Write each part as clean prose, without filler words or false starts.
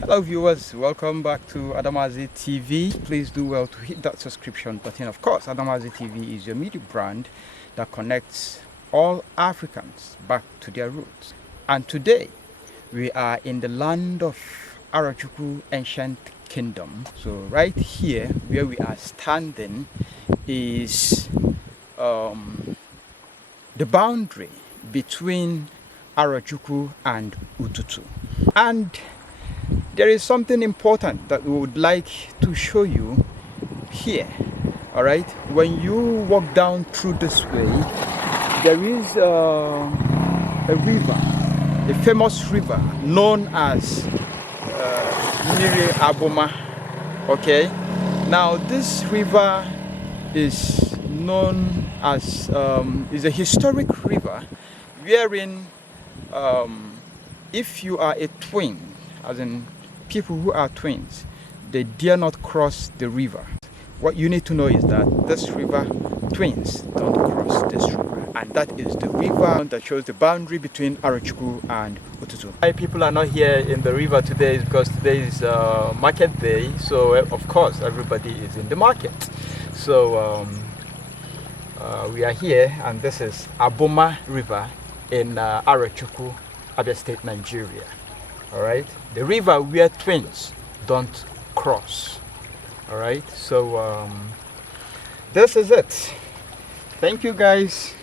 Hello viewers, welcome back to Adamazi TV. Please do well to hit that subscription button. Of course, Adamazi TV is your media brand that connects all Africans back to their roots. And today, we are in the land of Arochukwu ancient kingdom. So right here, where we are standing, is the boundary between Arochukwu and Ututu. And there is something important that we would like to show you here. All right, when you walk down through this way, there is a river, a famous river known as Miri Aboma. Okay, now this river is known as is a historic river wherein if you are a twin, as in people who are twins, they dare not cross the river. What you need to know is that this river, twins don't cross this river, and that is the river that shows the boundary between Arochukwu and Ututu. Why people are not here in the river today is because today is market day, so of course everybody is in the market. So we are here, and this is Aboma River in Arochukwu, Abia State, Nigeria. All right, the river where twins don't cross. All right, so this is it. Thank you guys.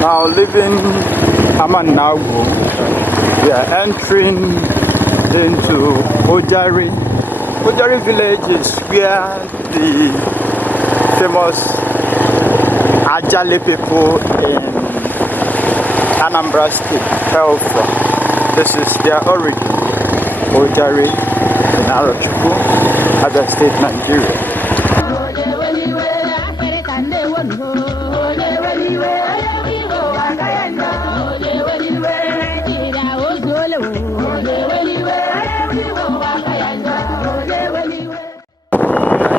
Now leaving Amanagu, we are entering into Ojari. Ojari village is where the famous Ajale people in Anambra State hail from. This is their origin. Ojari in Arochukwu, Abia State, Nigeria.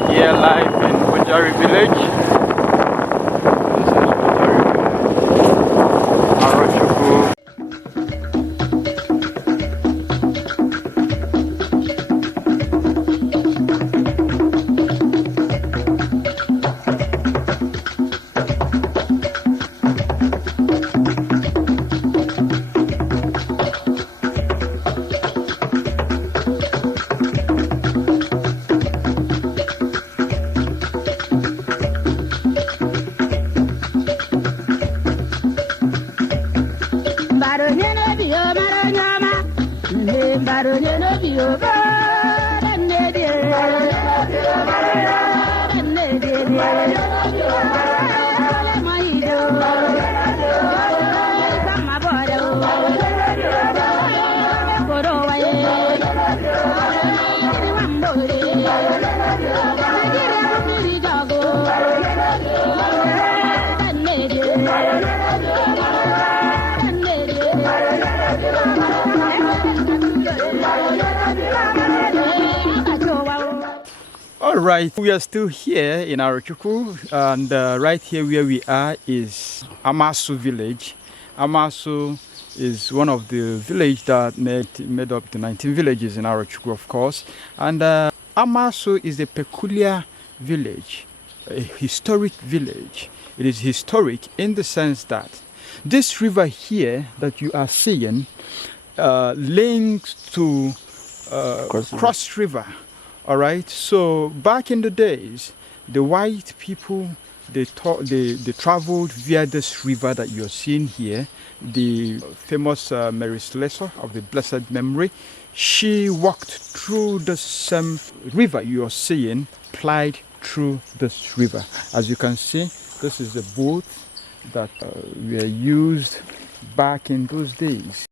Here live in Ojari village. This is Ojari, Arochukwu. Alright, we are still here in Arochukwu, and right here where we are is Amasu village. Amasu is one of the villages that made up the 19 villages in Arochukwu, of course. And Amasu is a peculiar village, a historic village. It is historic in the sense that this river here that you are seeing links to Cross River. All right, so back in the days, the white people they traveled via this river that you're seeing here, the famous Mary Slessor of the blessed memory. She walked through the same river you're seeing, plied through this river. As you can see, this is the boat that were used back in those days.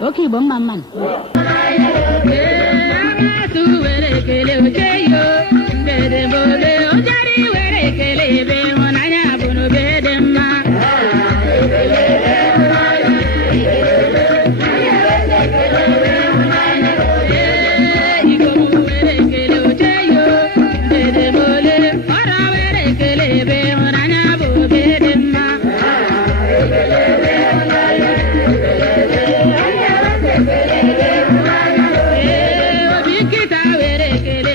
Okay, bon man. Amasu were kele ojeyo, bede bole ojari were kele be onanya bunu bede ma. Igbo were kele ojeyo, bede bole ora were kele be onanya bu bede ma. Kita were kele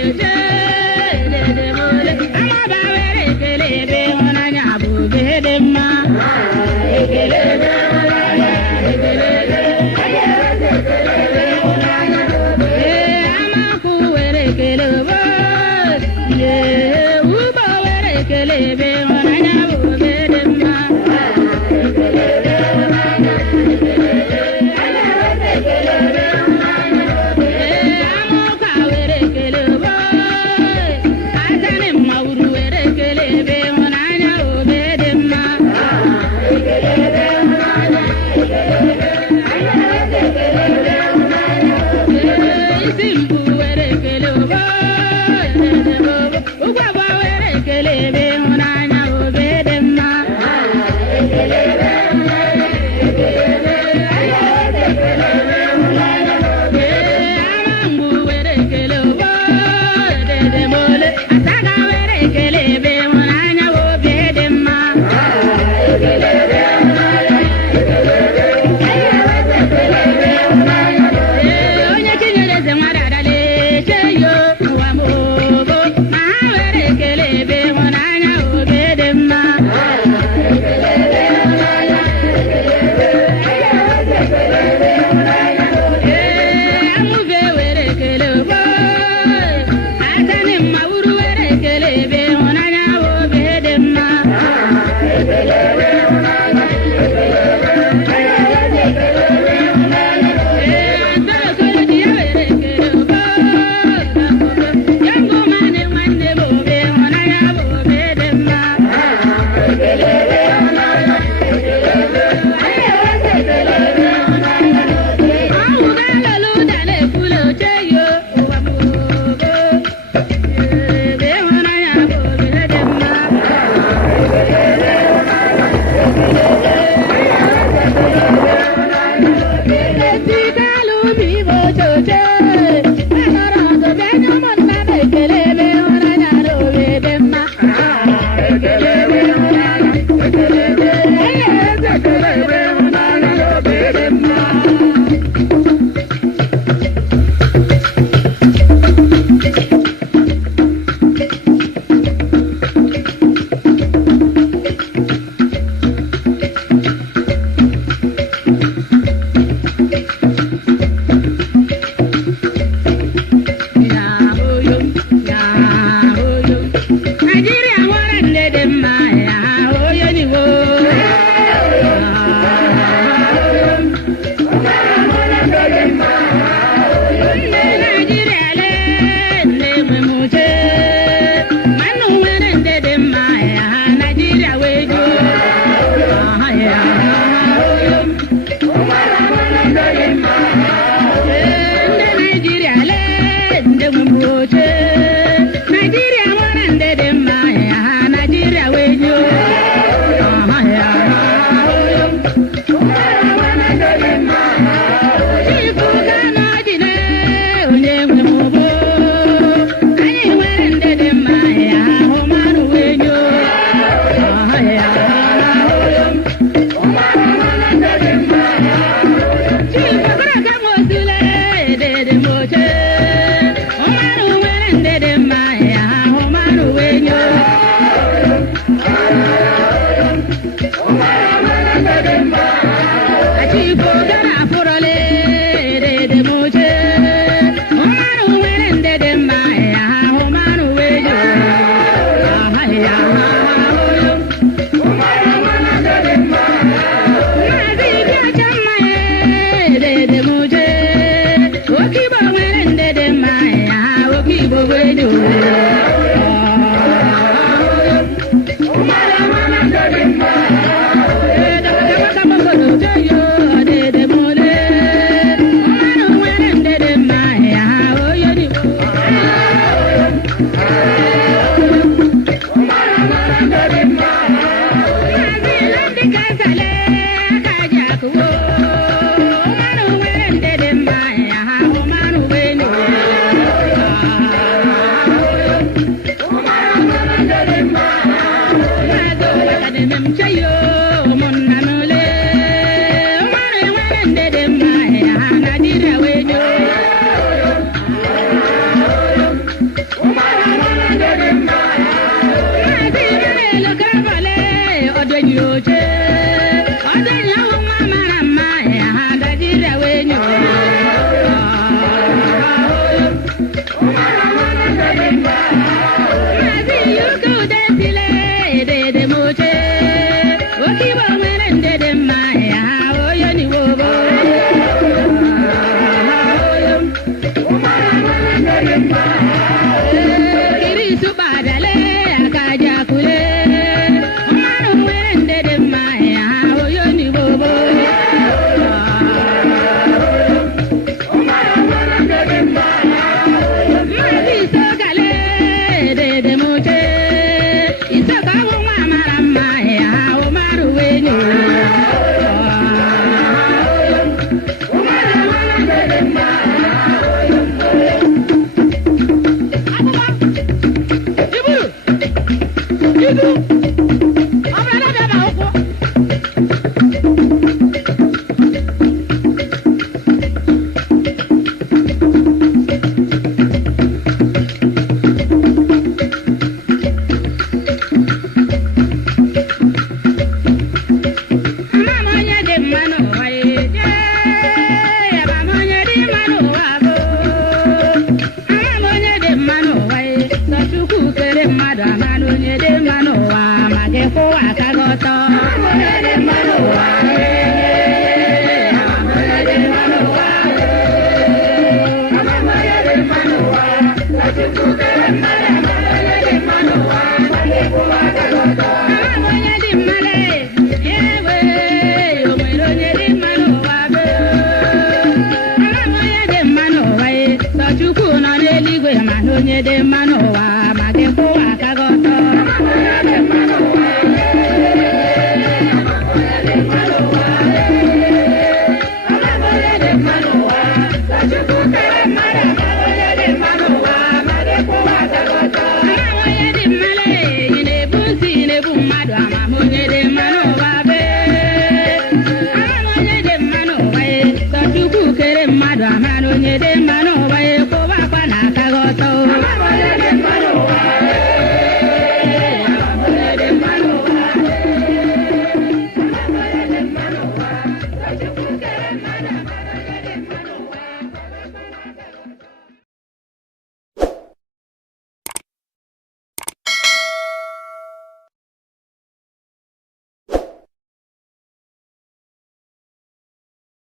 Madu ama monye de